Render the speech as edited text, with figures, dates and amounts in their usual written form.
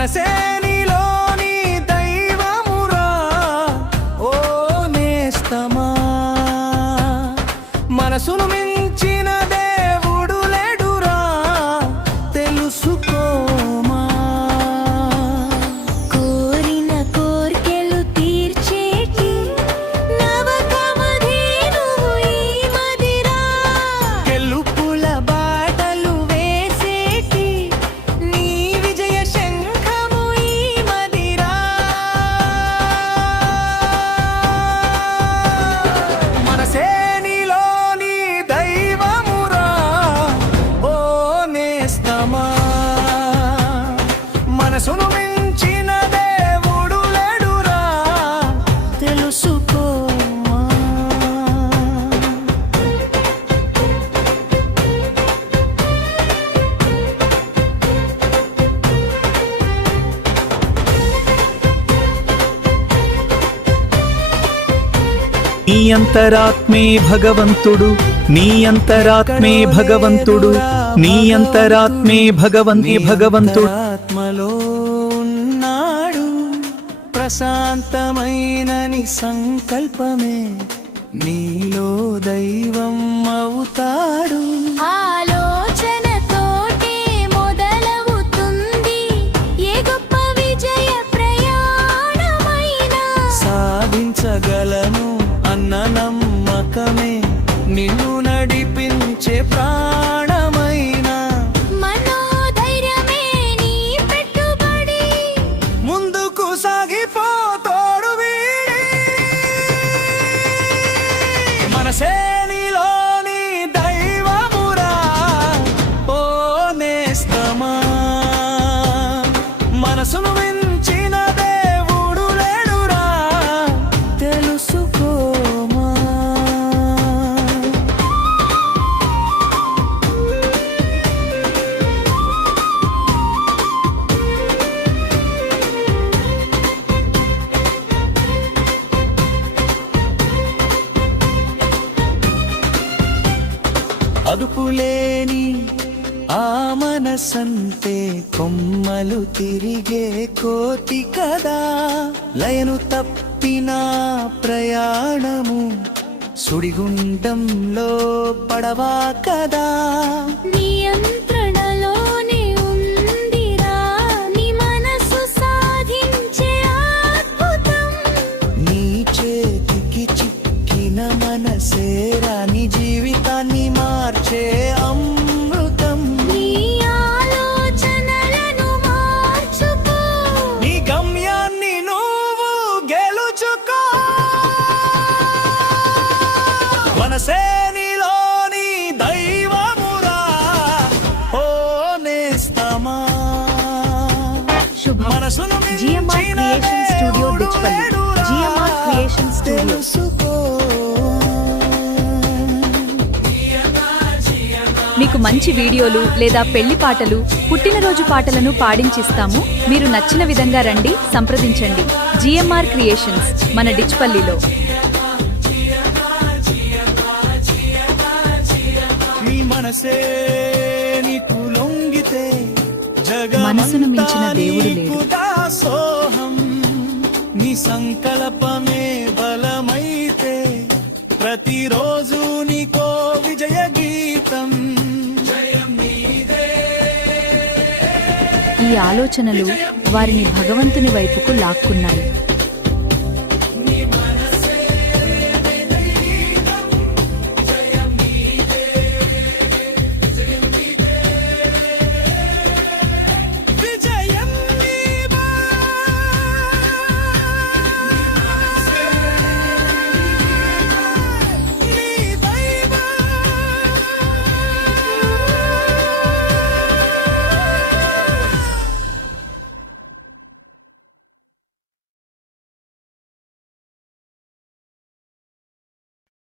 మనసే నీలోని దైవమురా ఓ నేస్తమా మనసును మించిన దేవుడు లేడురా తెలుసుకోమా కోరిన కోర్కెలు తీర్చేటి నవకమధేను ఈ మదిరా గెలుపుల బాటలు వేసేటి నీ విజయ శంఖము ఈ మదిరా మనసే నీలోని దైవమురా ఓ నేస్తమా మనసును మించిన దేవుడు లేడురా తెలుసుకోమా నీ అంతరాత్మే భగవంతుడు నీ అంతరాత్మే భగవంతుడు నీ అంతరాత్మే భగవంతుడు ఆత్మలో ఉన్నాడు ప్రశాంతమైన నీ సంకల్పమే నీలో దైవం అవుతాడు ఆలోచనతోటే మొదలవుతుంది ఏ గొప్ప విజయ ప్రయాణమైనా సాధించగలను అన్న నమ్మకమే నిన్ను నడిపించే ప్రాణమైనా మనోధైర్యమే నీ పెట్టుబడి ముందుకు సాగిపోతోడు వీడి మనసే నీలోని దైవమురా ఓ నేస్తమా మనసును మించిన దేవుడు లేడురా తెలుసుకోమా అదుపులేని ఆ మనసంతే కొమ్మలు తిరిగే కోతి కదా లయను తప్పిన ప్రయాణము సుడిగుండంలో పడవా కదా నియంత్రణలోనే ఉందిరా నీ మనసు సాధించే అద్భుతం నీ చేతికి చిక్కిన మనసేరా నీ జీవితాన్ని మార్చే అమృతం నీ ఆలోచనలను మార్చుకో నీ గమ్యాన్ని నువ్వు గెలుచుకో మనసే నీలోని దైవమురా ఓ నేస్తమా శుభం. మనసును GMR మించిన Creation Studio దేవుడు డిచ్పల్లి. లేడురా GMR Creation Studio. తెలుసుకో. మీకు మంచి వీడియోలు లేదా పెళ్లి పాటలు పుట్టినరోజు పాటలను పాడించిస్తాము. మీరు నచ్చిన విధంగా రండి, సంప్రదించండి. GMR క్రియేషన్స్, మన డిచ్పల్లిలో. నీ మనసే నీకు లొంగితే మనసును మించిన దేవుడు లేడు. నీకు దాసోహం నీ సంకల్పమే బలమైతే ప్రతిరోజు నీకో విజయ గీతం ఈ ఆలోచనలు వారిని భగవంతుని వైపుకు లాక్కున్నాయి.